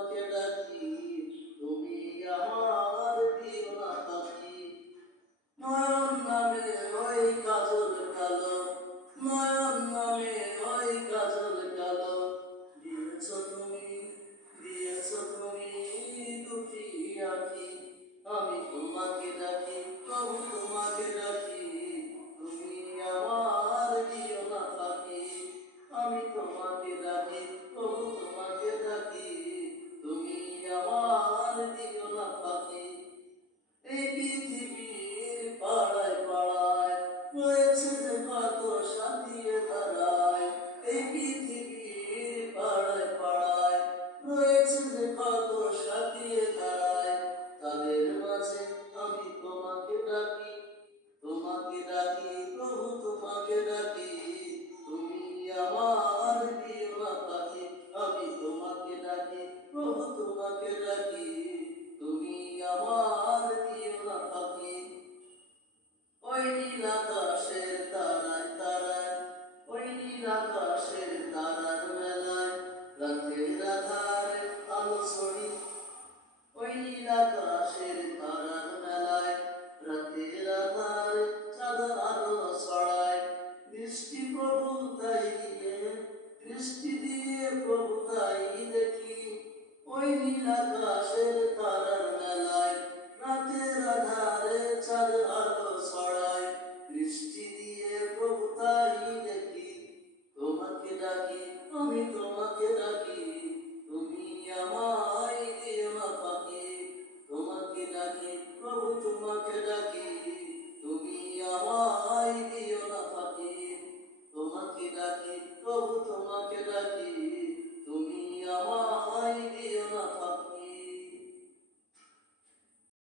তোমাকে ডাকি, তুমি আমার দিও না ফাঁকি। নয়ন নামে ওই কাজল কালো, নয়ন নামে ওই কাজল কালো, দিয়েছো তুমি, দিয়েছো তুমি দুটি আঁখি। আমি তোমাকে ডাকি, প্রভু তোমাকে ডাকি, তুমি আমার দিও না ফাঁকি। আমি তোমাকে ডাকি, প্রভু তোমাকে ডাকি, তুমি আমার দিও না ফাঁকি। এই পৃথিবীর পাড়ায় পাড়ায় রয়েছে যে কত সাথীর ধারায়, এই পৃথিবীর পাড়ায় পাড়ায় রয়েছে যে কত সাথীর ধারায়, তাদের মাঝে আমি তোমাকে ডাকি, তোমাকে ডাকি, প্রভু তোমাকে ডাকি, তুমি আমার দিও না ফাঁকি। আমি তোমাকে ডাকি, প্রভু তোমাকে ডাকি, তুমি আমার দিও না ফাঁকি। ওই নীল আকাশের তারায় তারায়, ওই নীল আকাশের তারার মেলায়, রাতের আধারে আলো ছড়ি, ওই নীল আকাশের তারার মেলায়, রাতের আধারে চাঁদ আলো ছড়ায়। দৃষ্টি প্রভু তাই দিয়ে, দৃষ্টি দিয়ে প্রভু তাই দেখি, ওই নীল আকাশের তারার মেলায়, রাতের আধারে চাঁদ আলো ছড়ায়। দৃষ্টি দিয়ে প্রভু তাই দেখি, তোমাকে ডাকি, আমি তোমাকে ডাকি, তুমি আমায় দিও না ফাঁকি। তোমাকে ডাকি, প্রভু তোমাকে ডাকি, তুমি আমায় দিও না ফাঁকি। তোমাকে ডাকি, প্রভু তোমাকে ডাকি,